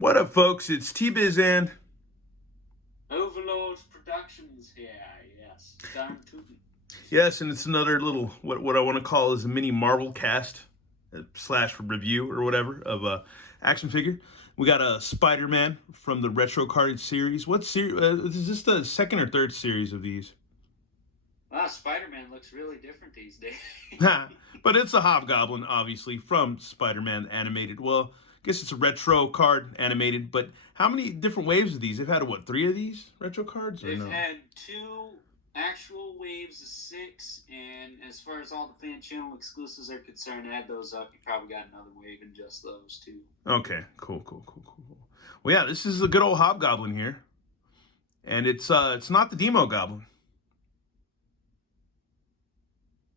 What up, folks? It's T-Biz and Overlord Productions here, yes. Darn tootin'. yes, and it's another little what I want to call is a mini Marvel cast slash review or whatever of a action figure. We got a Spider-Man from the retro carded series. What series is this? The second or third series of these? Wow, Spider-Man looks really different these days. But it's a Hobgoblin, obviously, from Spider-Man animated. Well, I guess it's a retro card animated, but how many different waves of these? They've had, what, 3 of these retro cards? Or They've no? had 2 actual waves of 6, and as far as all the fan channel exclusives are concerned, add those up, you probably got another wave in just those 2. Okay, cool. Well, yeah, this is a good old Hobgoblin here. And it's not the Demo Goblin.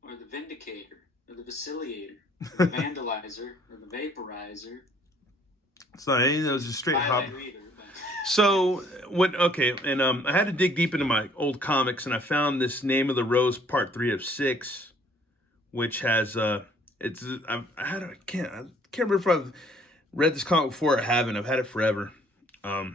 Or the Vindicator, or the Vacillator, or the Vandalizer, or the Vaporizer. It's not any of those, just straight Hob. Reader, but... So, what, okay, and I had to dig deep into my old comics, and I found this Name of the Rose Part 3 of 6, which has, I can't remember if I've read this comic before or haven't. I've had it forever. I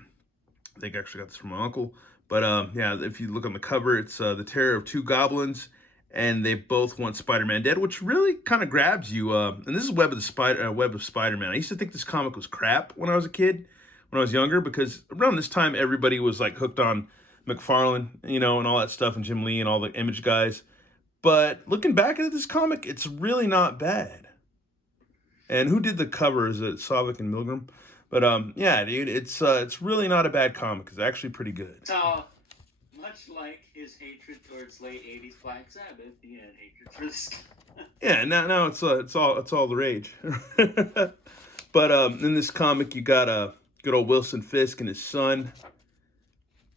think I actually got this from my uncle. But, yeah, if you look on the cover, it's the Terror of Two Goblins, and they both want Spider-Man dead, which really kind of grabs you. And this is Web of Spider-Man. I used to think this comic was crap when I was a kid, when I was younger, because around this time everybody was like hooked on McFarlane, and all that stuff, and Jim Lee and all the Image guys. But looking back at this comic, it's really not bad. And who did the cover? Is it Savick and Milgram? But yeah, dude, it's really not a bad comic. It's actually pretty good. So, much like his hatred towards late 80s Black Sabbath, he had hatred for this guy. Yeah, now it's all the rage. But in this comic, you got good old Wilson Fisk and his son,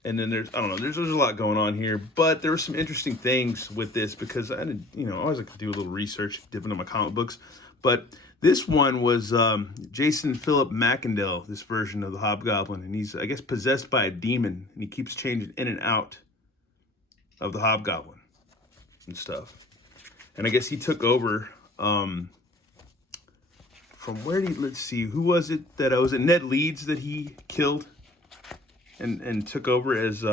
and then there's a lot going on here. But there were some interesting things with this because I didn't, I always like to do a little research, dip into my comic books. But this one was Jason Philip Macendale, this version of the Hobgoblin, and he's, I guess, possessed by a demon, and he keeps changing in and out of the Hobgoblin and stuff. And I guess he took over from where let's see, who was it that was it Ned Leeds that he killed and took over as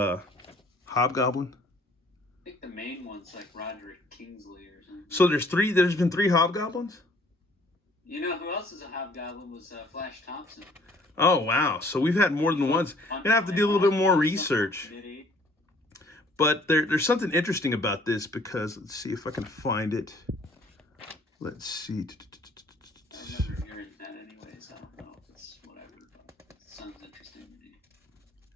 Hobgoblin? I think the main one's like Roderick Kingsley or something. So there's been 3 Hobgoblins? You know who else is a Hobgoblin was Flash Thompson. Oh, wow. So we've had more than once. I'm going to have to do a little bit more research. But there's something interesting about this because, let's see if I can find it. Let's see. I remember hearing that anyways. I don't know if it's whatever, but it sounds interesting to me.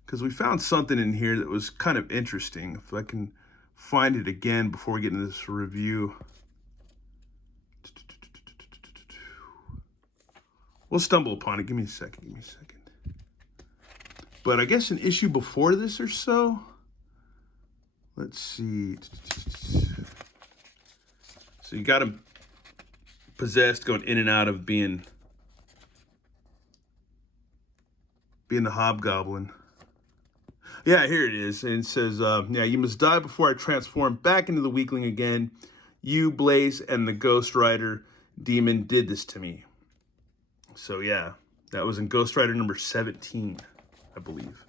Because we found something in here that was kind of interesting. If I can find it again before we get into this review. We'll stumble upon it. Give me a second. But I guess an issue before this or so. Let's see. So you got him possessed, going in and out of being the Hobgoblin. Yeah, here it is. And it says, yeah, you must die before I transform back into the weakling again. You, Blaze, and the Ghost Rider demon did this to me. So yeah, that was in Ghost Rider number 17, I believe.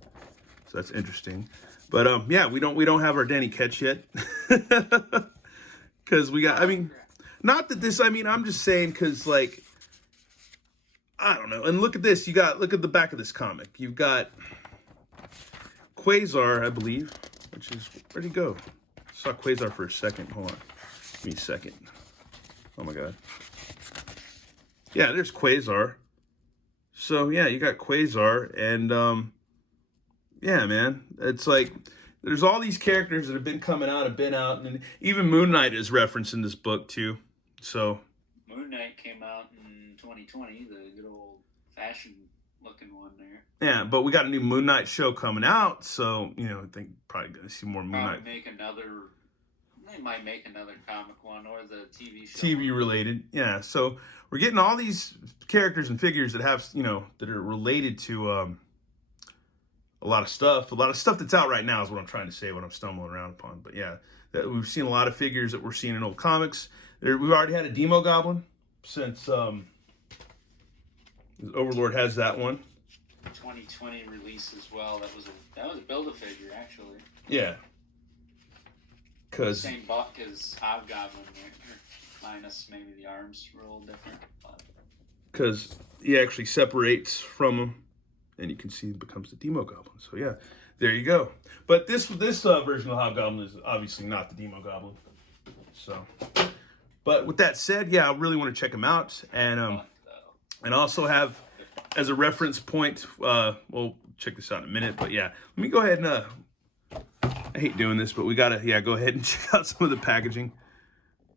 So that's interesting. But yeah, we don't have our Danny Ketch yet. Cause we got, not that this, I'm just saying, cause like, I don't know. And look at this, look at the back of this comic. You've got Quasar, I believe, which is, where'd he go? Saw Quasar for a second. Hold on, give me a second. Oh my God. Yeah, there's Quasar. So yeah, you got Quasar, and yeah, man, it's like there's all these characters that have been coming out, have been out, and even Moon Knight is referenced in this book too. So Moon Knight came out in 2020, the good old fashioned looking one there. Yeah, but we got a new Moon Knight show coming out, so I think probably gonna see more Moon Knight. They might make another comic one or the TV show. TV related, yeah. So we're getting all these characters and figures that have, that are related to a lot of stuff that's out right now is what I'm trying to say, what I'm stumbling around upon. But yeah, that we've seen a lot of figures that we're seeing in old comics. We've already had a Demo Goblin since Overlord has that one. 2020 release as well. That was a Build-A-Figure, actually. Yeah. Cause same buck as Hobgoblin, minus maybe the arms were a little different. Because he actually separates from him, and you can see he becomes the Demo Goblin. So yeah, there you go. But this version of Hobgoblin is obviously not the Demo Goblin. So, but with that said, yeah, I really want to check him out, and also have as a reference point. We'll check this out in a minute, but yeah, let me go ahead and. I hate doing this, but we gotta go ahead and check out some of the packaging,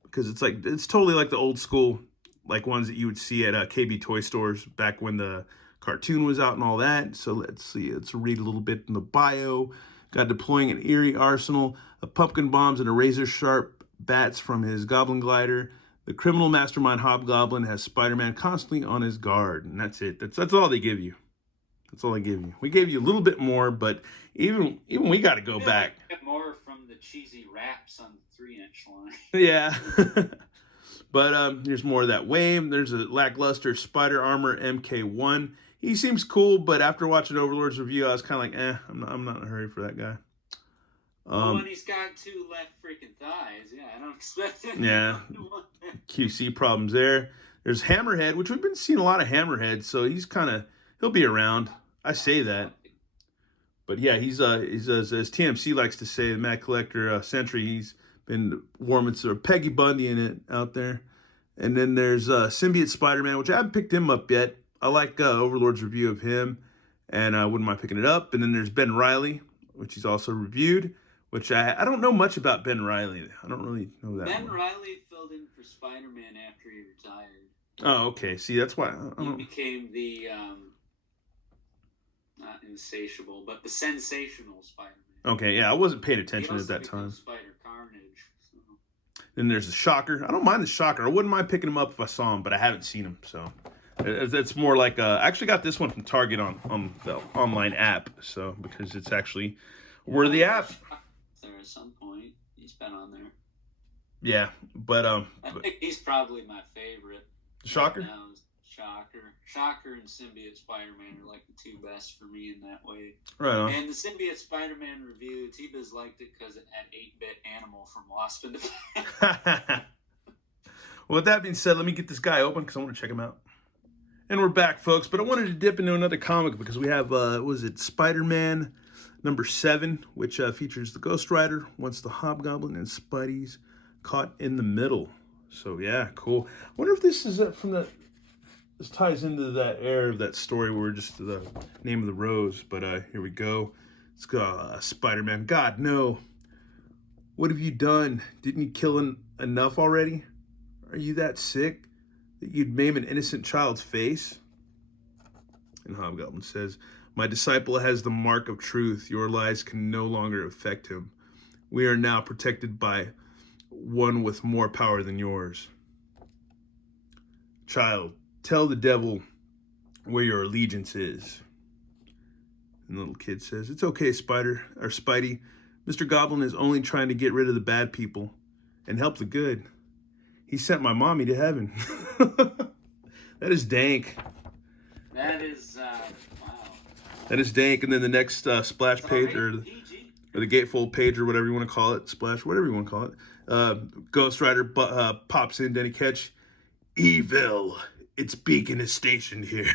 because it's totally like the old school, like ones that you would see at KB toy stores back when the cartoon was out and all that. So let's see. Let's read a little bit in the bio. Got deploying an eerie arsenal of pumpkin bombs and a razor sharp bats from his goblin glider. The criminal mastermind Hobgoblin has Spider-Man constantly on his guard, and that's it. That's all they give you. That's all they give you. We gave you a little bit more, but even we got to go back. More from the cheesy wraps on the 3-inch line. Yeah. But here's more of that wave. There's a lackluster Spider Armor MK1. He seems cool, but after watching Overlord's review, I was kind of like, I'm not in a hurry for that guy. Well, when he's got 2 left freaking thighs, yeah, I don't expect it. Yeah. QC problems there. There's Hammerhead, which we've been seeing a lot of Hammerhead, so he'll be around. I say that. But yeah, he's as TMC likes to say, the Mad Collector Sentry, he's been warming sort of Peggy Bundy in it out there. And then there's Symbiote Spider-Man, which I haven't picked him up yet. I like Overlord's review of him, and I wouldn't mind picking it up. And then there's Ben Reilly, which he's also reviewed, which I don't know much about Ben Reilly. I don't really know that Ben much. Reilly filled in for Spider-Man after he retired. Oh, okay. See, that's why he became the not insatiable, but the sensational Spider-Man. Okay, yeah, I wasn't paying attention at that time. Spider Carnage. So. Then there's the Shocker. I don't mind the Shocker. I wouldn't mind picking him up if I saw him, but I haven't seen him, so it's more like I actually got this one from Target on the online app, so because it's actually worthy app. There at some point, he's been on there. Yeah, but I think he's probably my favorite. Shocker. Right now, Shocker and Symbiote Spider-Man are like the 2 best for me in that way. Right on. And the Symbiote Spider-Man review, T-Biz liked it because it had 8-bit Animal from Wasp in the back. Well, with that being said, let me get this guy open because I want to check him out. And we're back, folks. But I wanted to dip into another comic because we have, Spider-Man number 7, which features the Ghost Rider, once the Hobgoblin, and Spidey's caught in the middle. So, yeah, cool. I wonder if this is from the... This ties into that era of that story where just the name of the rose. But here we go. It's got Spider-Man. God, no. What have you done? Didn't you kill enough already? Are you that sick that you'd maim an innocent child's face? And Hobgoblin says, my disciple has the mark of truth. Your lies can no longer affect him. We are now protected by one with more power than yours. Child, tell the devil where your allegiance is. And the little kid says, it's okay, Spidey. Mr. Goblin is only trying to get rid of the bad people and help the good. He sent my mommy to heaven. That is dank. That is, wow. That is dank. And then the next splash page, or the gatefold page, or whatever you want to call it, splash, whatever you want to call it. Ghost Rider pops in, Denny Ketch. Evil. Its beacon is stationed here.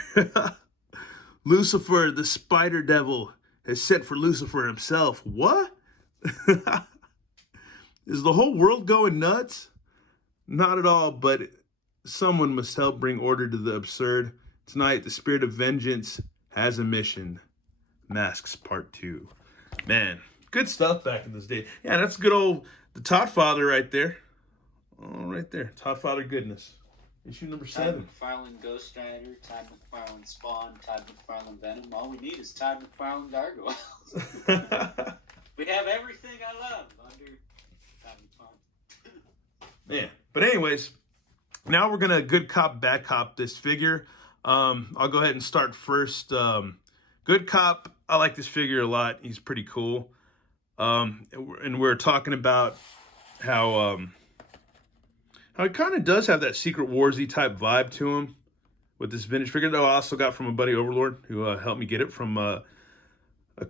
Lucifer, the spider devil, has sent for Lucifer himself. What? Is the whole world going nuts? Not at all, but someone must help bring order to the absurd. Tonight, the spirit of vengeance has a mission. Masks Part 2. Man, good stuff back in this day. Yeah, that's good old, the Todd Father right there. Oh, right there. Todd Father goodness. Issue number 7. Todd McFarlane Ghost Rider, Todd McFarlane Spawn, Todd McFarlane Venom. All we need is Todd McFarlane Gargoyles. We have everything I love under Todd McFarlane. Man, but anyways, now we're gonna good cop, bad cop this figure. I'll go ahead and start first. Good cop, I like this figure a lot. He's pretty cool. And we're talking about how it kind of does have that Secret Warsy type vibe to him, with this vintage figure that I also got from a buddy Overlord who helped me get it from a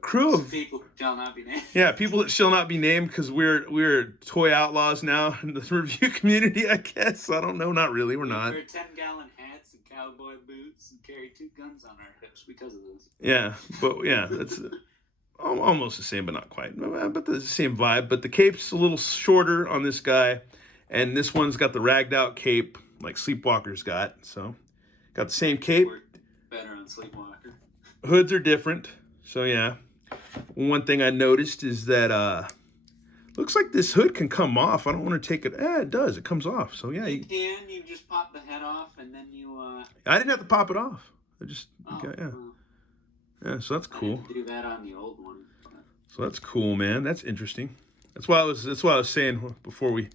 crew of people who shall not be named. Yeah, people that shall not be named because we're toy outlaws now in the review community, I guess. I don't know, not really. We're not. Wear 10-gallon hats and cowboy boots and carry 2 guns on our hips because of this. Yeah, but yeah, that's almost the same, but not quite. But the same vibe. But the cape's a little shorter on this guy, and this one's got the ragged out cape like Sleepwalker's got. So, got the same cape. Worked better on Sleepwalker. Hoods are different. So yeah. One thing I noticed is that looks like this hood can come off. I don't want to take it. It does. It comes off. So yeah, you can. You just pop the head off, and then you. I didn't have to pop it off. I just well, yeah. So that's cool. I had to do that on the old one. So that's cool, man. That's interesting. That's why I was saying before we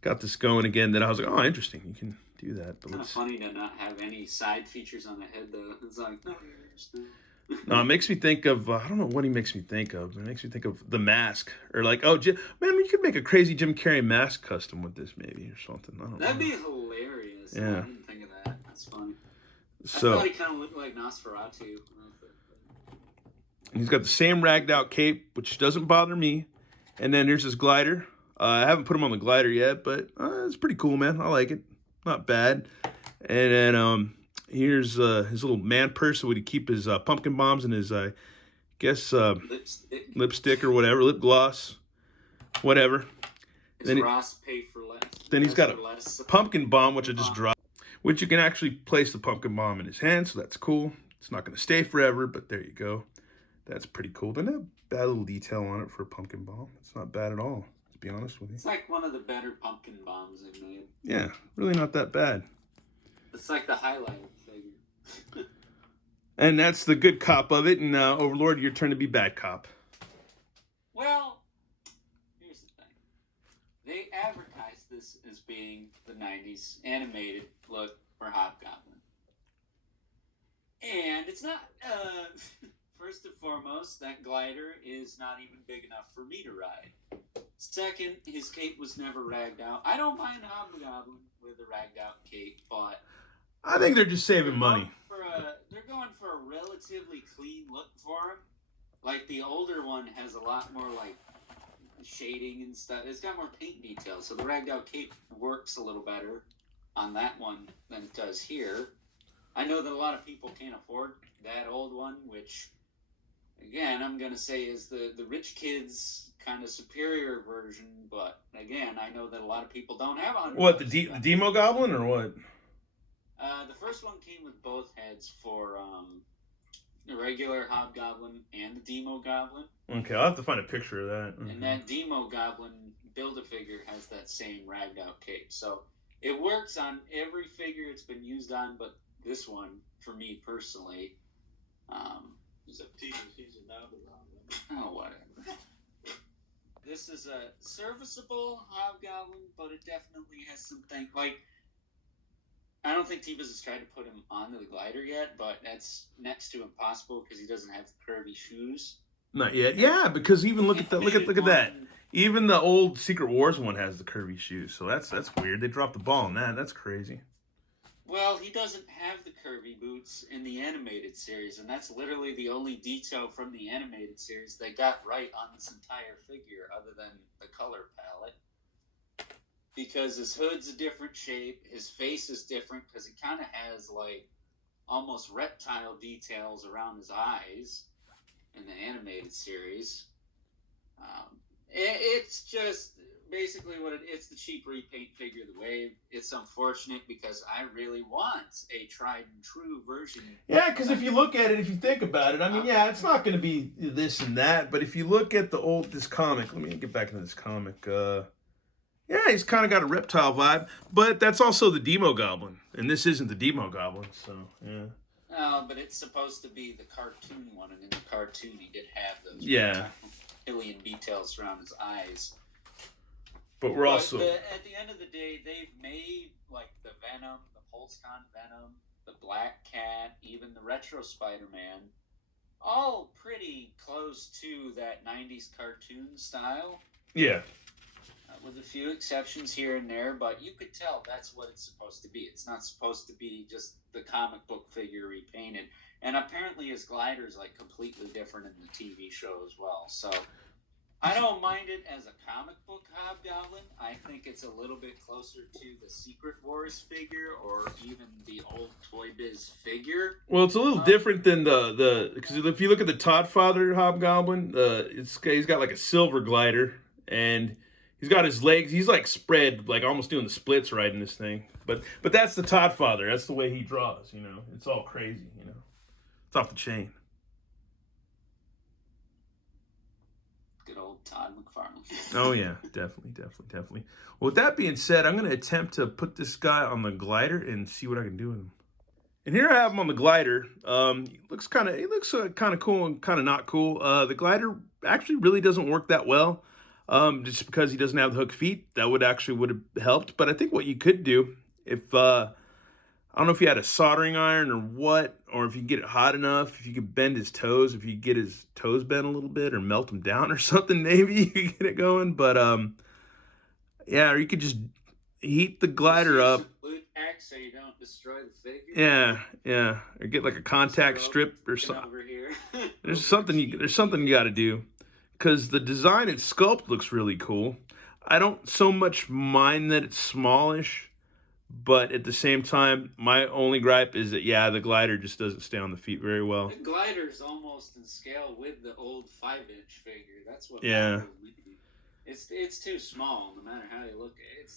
got this going again that I was like, oh, interesting. You can do that. But it's kind of funny to not have any side features on the head though. It's like no, it makes me think of I don't know what he makes me think of. It makes me think of the mask or like man, we could make a crazy Jim Carrey mask custom with this maybe or something. I don't know. That'd be hilarious. Yeah, I didn't think of that. That's funny. So I thought he kind of looked like Nosferatu. He's got the same ragged out cape, which doesn't bother me. And then here's his glider. I haven't put him on the glider yet, but it's pretty cool, man. I like it. Not bad. And then here's his little man purse. So would he keep his pumpkin bombs and his, I guess, lipstick or whatever, lip gloss, whatever. Then Ross pay for less. Then he's got a pumpkin bomb, which I just dropped, which you can actually place the pumpkin bomb in his hand, so that's cool. It's not going to stay forever, but there you go. That's pretty cool. Doesn't have a bad little detail on it for a pumpkin bomb. It's not bad at all, to be honest with you. It's like one of the better pumpkin bombs they've made. Yeah, really not that bad. It's like the highlight figure. And that's the good cop of it. And Overlord, your turn to be bad cop. Well, here's the thing. They advertised this as being the 90s animated look for Hobgoblin. And it's not... First and foremost, that glider is not even big enough for me to ride. Second, his cape was never ragged out. I don't mind Hobgoblin with a ragged out cape, but... I think they're just saving money. They're going for a relatively clean look for him. Like, the older one has a lot more, like, shading and stuff. It's got more paint details, so the ragged out cape works a little better on that one than it does here. I know that a lot of people can't afford that old one, which... Again, I'm going to say is the rich kids kind of superior version, but again, I know that a lot of people don't have on. What, the Demo Goblin or what? The first one came with both heads for the regular Hobgoblin and the Demo Goblin. Okay, I'll have to find a picture of that. Mm-hmm. And that Demo Goblin Build-A-Figure has that same ragged out cape. So it works on every figure it's been used on, but this one, for me personally, oh, whatever. This is a serviceable Hobgoblin, but it definitely has some things. Like, I don't think Tebas has tried to put him onto the glider yet, but that's next to impossible because he doesn't have the curvy shoes. Not yet. Yeah, because even look at that. Look at that. Even the old Secret Wars one has the curvy shoes, so that's weird. They dropped the ball on that. That's crazy. Well, he doesn't have the curvy boots in the animated series, and that's literally the only detail from the animated series they got right on this entire figure, other than the color palette. Because his hood's a different shape, his face is different, because he kind of has, like, almost reptile details around his eyes in the animated series. It's just... basically it's the cheap repaint figure of the wave. It's unfortunate because I really want a tried and true version. Yeah, because if you look at it, if you think about it, I mean, yeah, it's not going to be this and that, but if you look at this comic, let me get back into this comic. Yeah, he's kind of got a reptile vibe, but that's also the Demo Goblin, and this isn't the Demo Goblin, so yeah. Oh, but it's supposed to be the cartoon one, and in the cartoon he did have those alien details around his eyes. But we're also... at the end of the day, they've made, like, the Venom, the PulseCon Venom, the Black Cat, even the Retro Spider-Man, all pretty close to that 90s cartoon style. Yeah. with a few exceptions here and there, but you could tell that's what it's supposed to be. It's not supposed to be just the comic book figure repainted. And apparently his glider is like completely different in the TV show as well. So I don't mind it as a comic book Hobgoblin. I think it's a little bit closer to the Secret Wars figure or even the old Toy Biz figure. Well, it's a little different than because if you look at the Todfather Hobgoblin, he's got like a silver glider and he's got his legs. He's like spread, like almost doing the splits riding this thing. But that's the Todfather. That's the way he draws. You know, it's all crazy. You know, it's off the chain. Good old Todd McFarlane. Oh yeah, definitely. Well, with that being said, I'm going to attempt to put this guy on the glider and see what I can do with him. And here I have him on the glider. He looks kind of cool and kind of not cool. The glider actually really doesn't work that well, just because he doesn't have the hook feet. That would have helped. But I think what you could do, if I don't know if you had a soldering iron or what, or if you get it hot enough, if you could bend his toes, if you get his toes bent a little bit, or melt them down or something, maybe you could get it going. But yeah, or you could just heat the glider up. So you don't destroy the figure. Yeah, or get like a contact strip or something. There's something you got to do, because the design and sculpt looks really cool. I don't so much mind that it's smallish, but at the same time, my only gripe is that the glider just doesn't stay on the feet very well. The glider's almost in scale with the old 5-inch figure. That's what. Yeah. It's too small, no matter how you look at it.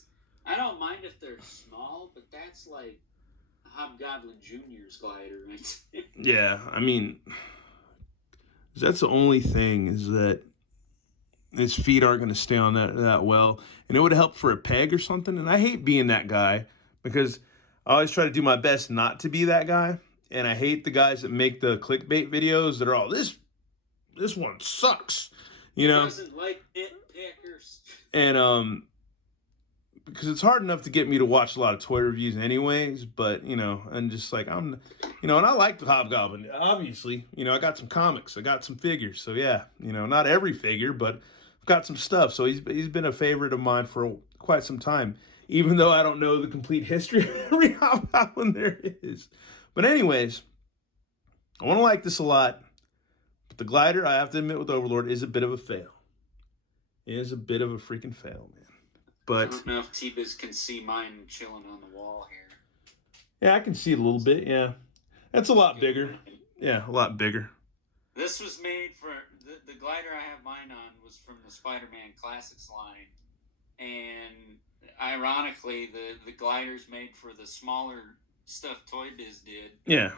I don't mind if they're small, but that's like Hobgoblin Jr.'s glider, right? Yeah, I mean, that's the only thing, is that his feet aren't going to stay on that well. And it would help for a peg or something. And I hate being that guy, because I always try to do my best not to be that guy. And I hate the guys that make the clickbait videos that are all, this one sucks, you know? Doesn't like nitpickers. And because it's hard enough to get me to watch a lot of toy reviews anyways, but, you know, and just like, and I like the Hobgoblin, obviously. You know, I got some comics, I got some figures, so yeah, you know, not every figure, but I've got some stuff, so he's been a favorite of mine for quite some time, even though I don't know the complete history of every Hobgoblin there is. But anyways, I want to like this a lot, but the glider, I have to admit, with Overlord, is a bit of a fail. It is a bit of a freaking fail, man. But I don't know if T-Biz can see mine chilling on the wall here. Yeah, I can see it a little bit, yeah. That's a lot bigger. Yeah, a lot bigger. This was made for, the glider I have mine on was from the Spider-Man Classics line. And ironically, the glider's made for the smaller stuff Toy Biz did. Yeah.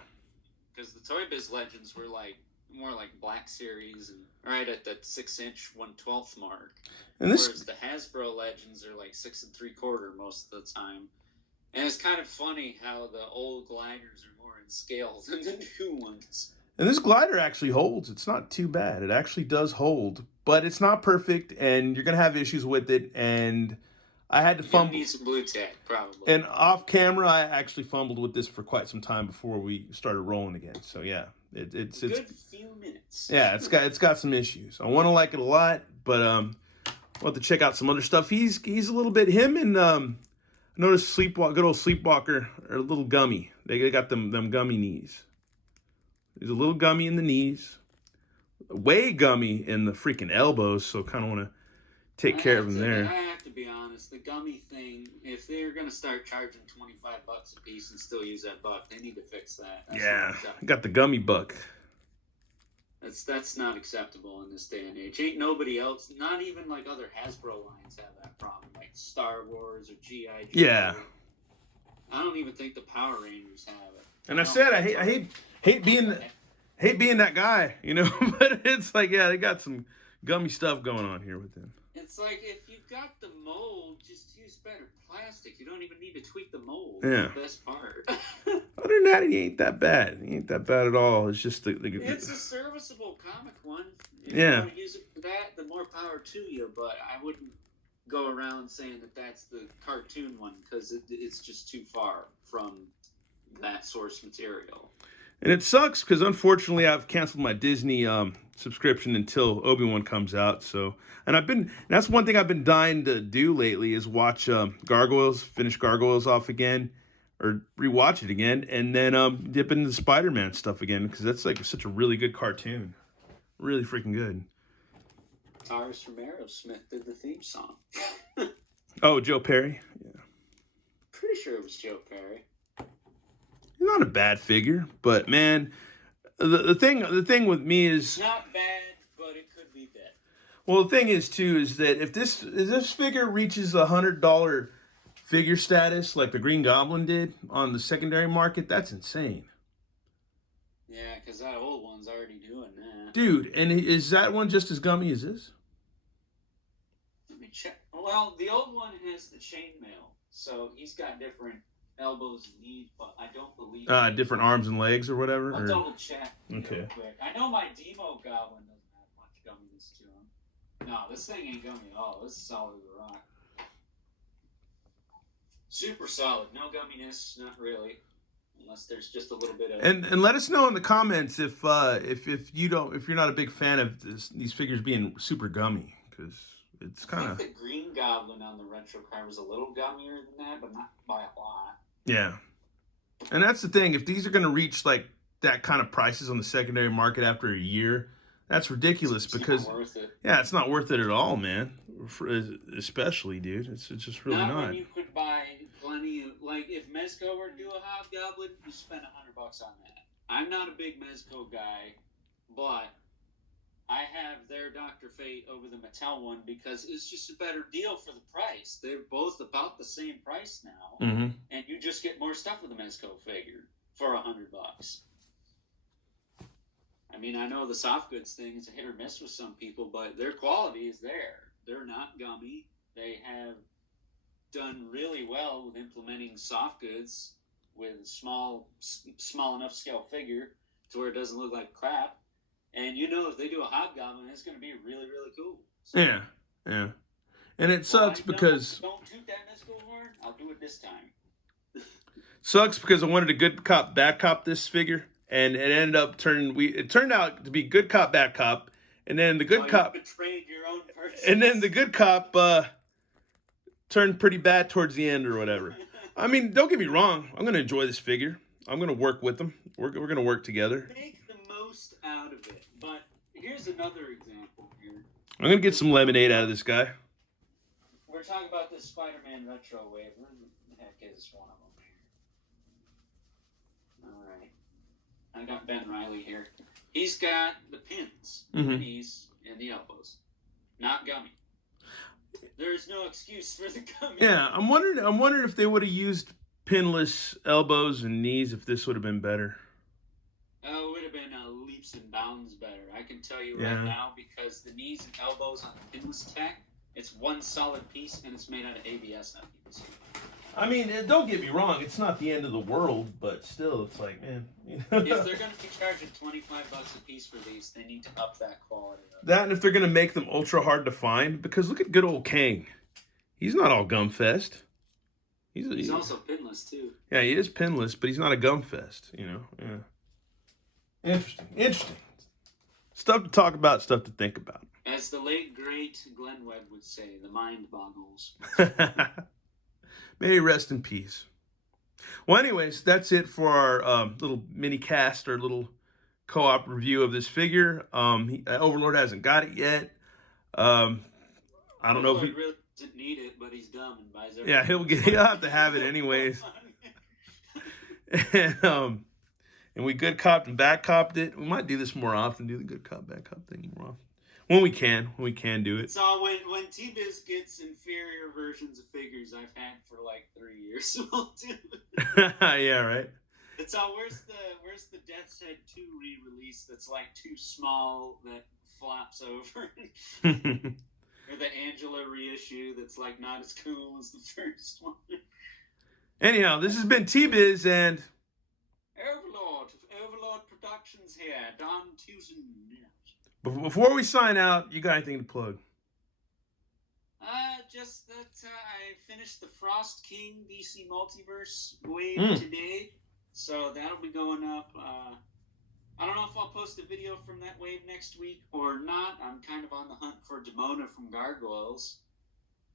Because the Toy Biz Legends were like more like Black Series and right at that 6-inch 1/12 mark. And whereas the Hasbro Legends are like 6 3/4 most of the time. And it's kind of funny how the old gliders are more in scale than the new ones. And this glider actually holds. It's not too bad. It actually does hold, but it's not perfect, and you're gonna have issues with it. And I had to fumble. You need some blue tack, probably. And off camera, I actually fumbled with this for quite some time before we started rolling again. So yeah, it's a good few minutes. Yeah, it's got some issues. I want to like it a lot, but I'll have to check out some other stuff. He's a little bit, him and I noticed good old Sleepwalker are a little gummy. They got them gummy knees. He's a little gummy in the knees, way gummy in the freaking elbows. So kind of want to take care of him there. I have to be honest, the gummy thing, if they're gonna start charging $25 a piece and still use that buck, they need to fix that. That's got the gummy buck. That's not acceptable in this day and age. Ain't nobody else, not even like other Hasbro lines have that problem, like Star Wars or G.I. Joe. Yeah. I don't even think the Power Rangers have it. And I hate being that guy, you know. But it's like, yeah, they got some gummy stuff going on here with them. It's like, if you've got the mold, just use better plastic. You don't even need to tweak the mold. Yeah. That's the best part. Other than that, he ain't that bad. He ain't that bad at all. It's just it's a serviceable comic one. If yeah. you want to use it for that, the more power to you. But I wouldn't go around saying that that's the cartoon one, because it's just too far from that source material. And it sucks because, unfortunately, I've canceled my Disney subscription until Obi-Wan comes out. So, and that's one thing I've been dying to do lately is watch Gargoyles, finish Gargoyles off again, or rewatch it again, and then dip into the Spider-Man stuff again because that's like such a really good cartoon, really freaking good. Tyrus from Aerosmith did the theme song. Oh, Joe Perry. Yeah, Pretty sure it was Joe Perry. he's not a bad figure, but man, the thing with me is Not bad, but it could be bad. well, the thing is too is that if this figure reaches $100 figure status like the Green Goblin did on the secondary market, that's insane. Yeah, because that old one's already doing that. Dude, and is that one just as gummy as this? Let me check. Well, the old one has the chainmail, so he's got different elbows and knees, but I don't believe Different arms and legs or whatever? I'll double check Okay. real quick. I know my Demo Goblin doesn't have much gumminess to him. No, this thing ain't gummy at all. This is solid as a rock. Super solid. No gumminess, not really. Unless there's just a little bit of And let us know in the comments if you're not a big fan of these figures being super gummy, because it's kind I of think the Green Goblin on the retro card was a little gummier than that, but not by a lot. yeah. And that's the thing. If these are going to reach like that kind of prices on the secondary market after a year, that's ridiculous because not worth it. Yeah, it's not worth it at all, man. Especially, dude, it's just really not. When you could buy plenty of, like, if Mezco were to do a Hobgoblin, you spend $100 on that. I'm not a big Mezco guy, but I have their Dr. Fate over the Mattel one because it's just a better deal for the price. They're both about the same price now, and you just get more stuff with the Mezco figure for $100. I mean, I know the soft goods thing is a hit or miss with some people, but their quality is there. They're not gummy. They have done really well with implementing soft goods with small enough scale figure to where it doesn't look like crap. And you know, if they do a Hobgoblin, it's going to be really, really cool. So, yeah. And it sucks because don't toot that Mezco horn. I'll do it this time. Sucks because I wanted a good cop, bad cop this figure, and it ended up it turned out to be good cop, bad cop, and then the good cop betrayed your own person. And then the good cop turned pretty bad towards the end or whatever. I mean, don't get me wrong. I'm gonna enjoy this figure. I'm gonna work with them. We're gonna work together. Make the most out of it. But here's another example here. I'm gonna get some lemonade out of this guy. We're talking about this Spider-Man retro wave. Where the heck is one of them here? All right. I got Ben Reilly here. He's got the pins, the knees, and the elbows. Not gummy. There's no excuse for the gummy. Yeah, I'm wondering if they would have used pinless elbows and knees if this would have been better. Oh, it would have been leaps and bounds better. I can tell you right now, because the knees and elbows on the pinless tech, it's one solid piece and it's made out of ABS, not PVC. I mean, don't get me wrong, it's not the end of the world, but still, it's like, man. If they're going to be charging $25 a piece for these, they need to up that quality. That, and if they're going to make them ultra hard to find, because look at good old Kang. He's not all gumfest. He's also pinless, too. Yeah, he is pinless, but he's not a gumfest, you know? Yeah. Interesting. Stuff to talk about, stuff to think about. As the late, great Glenn Webb would say, the mind boggles. May he rest in peace. Well, anyways, that's it for our little mini cast, or little co-op review of this figure. Overlord hasn't got it yet. I don't know if he really doesn't need it, but he's dumb and buys everything. Yeah, he'll have to have it anyways. And we good copped and bad copped it. We might do this more often. Do the good cop, bad cop thing more often. When we can do it. So when T-Biz gets inferior versions of figures I've had for like 3 years, we'll do it. Yeah, right. It's where's the Death's Head 2 re-release that's like too small that flops over? Or the Angela reissue that's like not as cool as the first one. Anyhow, this has been T-Biz and Overlord Productions here, Don Tucson. Before we sign out, you got anything to plug? Just that I finished the Frost King DC Multiverse wave today, so that'll be going up I don't know if I'll post a video from that wave next week or not. I'm kind of on the hunt for Demona from Gargoyles.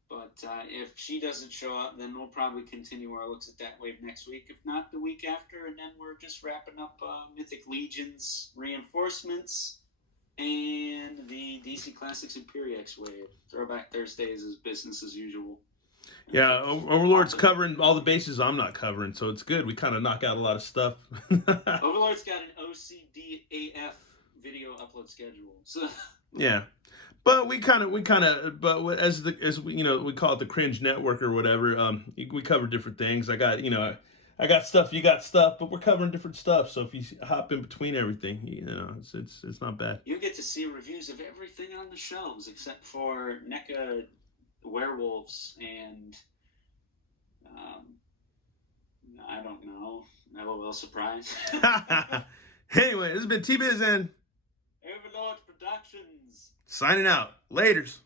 But if she doesn't show up, then we'll probably continue our looks at that wave next week. If not, the week after. And then we're just wrapping up Mythic Legions reinforcements and the DC Classics Imperiex wave. Throwback Thursdays is business as usual. Yeah, Overlord's covering all the bases I'm not covering, so it's good. We kind of knock out a lot of stuff. Overlord's got an OCD AF video upload schedule. So yeah, but we kind of, but as we, you know, we call it the cringe network or whatever. We cover different things. I got stuff, you got stuff, but we're covering different stuff. So if you hop in between everything, you know, it's not bad. You get to see reviews of everything on the shelves except for NECA werewolves and I don't know. LOL surprise. Anyway, this has been T-Biz and Overlord Productions. signing out. Laters.